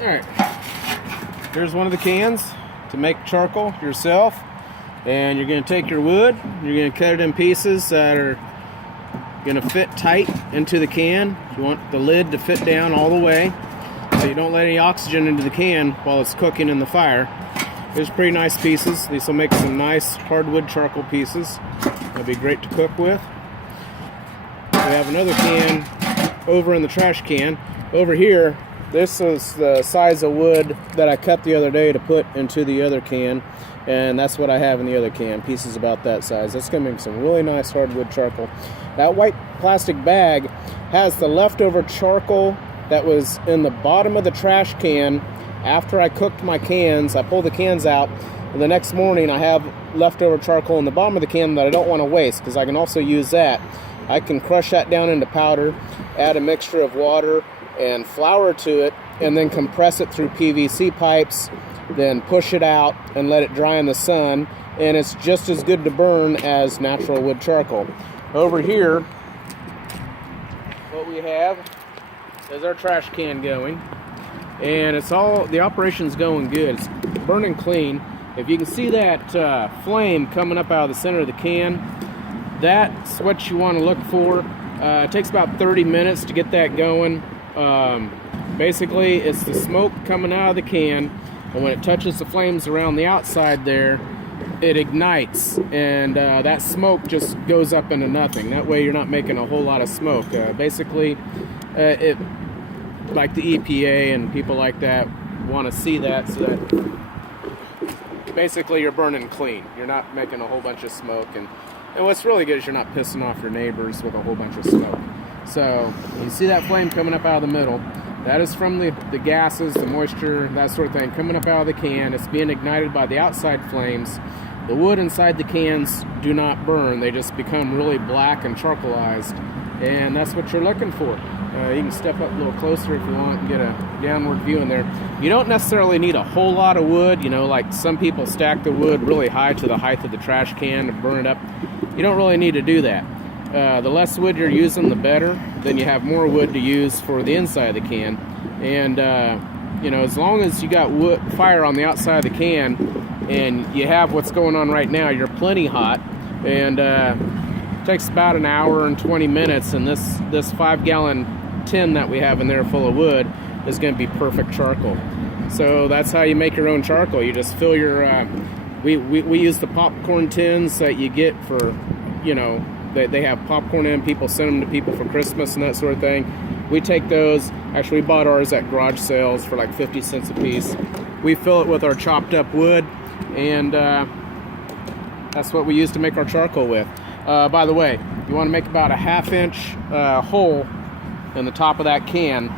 Alright, here's one of the cans to make charcoal yourself. And you're going to take your wood, you're going to cut it in pieces that are going to fit tight into the can. You want the lid to fit down all the way so you don't let any oxygen into the can while it's cooking in the fire. These are pretty nice pieces. These will make some nice hardwood charcoal pieces. They'll be great to cook with. We have another can over in the trash can. Over here, this is the size of wood that I cut the other day to put into the other can, and that's what I have in the other can, pieces about that size. That's going to make some really nice hardwood charcoal. That white plastic bag has the leftover charcoal that was in the bottom of the trash can after I cooked my cans. I pulled the cans out, and the next morning I have leftover charcoal in the bottom of the can that I don't want to waste because I can also use that. I can crush that down into powder, add a mixture of water and flour to it, and then compress it through PVC pipes, then push it out and let it dry in the sun, and it's just as good to burn as natural wood charcoal. Over here, what we have is our trash can going, and the operation's going good. It's burning clean. If you can see that flame coming up out of the center of the can, that's what you want to look for. It takes about 30 minutes to get that going. Basically, it's the smoke coming out of the can, and when it touches the flames around the outside there, it ignites, and that smoke just goes up into nothing. That way you're not making a whole lot of smoke. Basically, like the EPA and people like that want to see that, so that basically you're burning clean. You're not making a whole bunch of smoke, and what's really good is you're not pissing off your neighbors with a whole bunch of smoke. So you see that flame coming up out of the middle. That is from the gases, the moisture, that sort of thing coming up out of the can. It's being ignited by the outside flames. The wood inside the cans do not burn. They just become really black and charcoalized. And that's what you're looking for. You can step up a little closer if you want and get a downward view in there. You don't necessarily need a whole lot of wood. You know, like some people stack the wood really high to the height of the trash can to burn it up. You don't really need to do that. The less wood you're using, the better. Then you have more wood to use for the inside of the can. And, you know, as long as you got fire on the outside of the can and you have what's going on right now, you're plenty hot. And it takes about an hour and 20 minutes. And this 5-gallon tin that we have in there full of wood is going to be perfect charcoal. So that's how you make your own charcoal. You just fill your... We use the popcorn tins that you get for, you know... They have popcorn in, people send them to people for Christmas and that sort of thing. We take those, actually we bought ours at garage sales for like 50 cents a piece. We fill it with our chopped up wood, and that's what we use to make our charcoal with. By the way, you want to make about a 1/2 inch hole in the top of that can,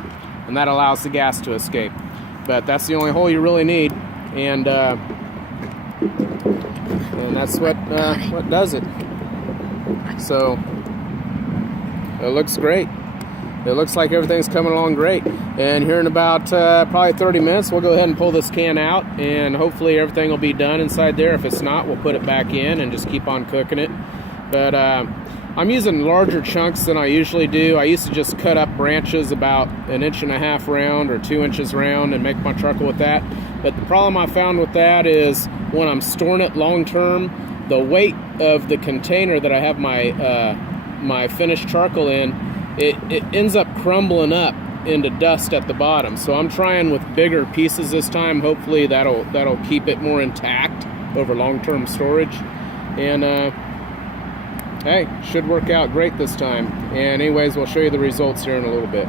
and that allows the gas to escape. But that's the only hole you really need, and that's what does it. So it looks great. It looks like everything's coming along great. And here in about probably 30 minutes, we'll go ahead and pull this can out, and hopefully everything will be done inside there. If it's not, we'll put it back in and just keep on cooking it. But I'm using larger chunks than I usually do. I used to just cut up branches about 1.5 inches round or 2 inches round and make my charcoal with that. But the problem I found with that is when I'm storing it long term, the weight of the container that I have my finished charcoal in, it ends up crumbling up into dust at the bottom. So I'm trying with bigger pieces this time. Hopefully that'll keep it more intact over long-term storage. And hey, should work out great this time. And anyways, we'll show you the results here in a little bit.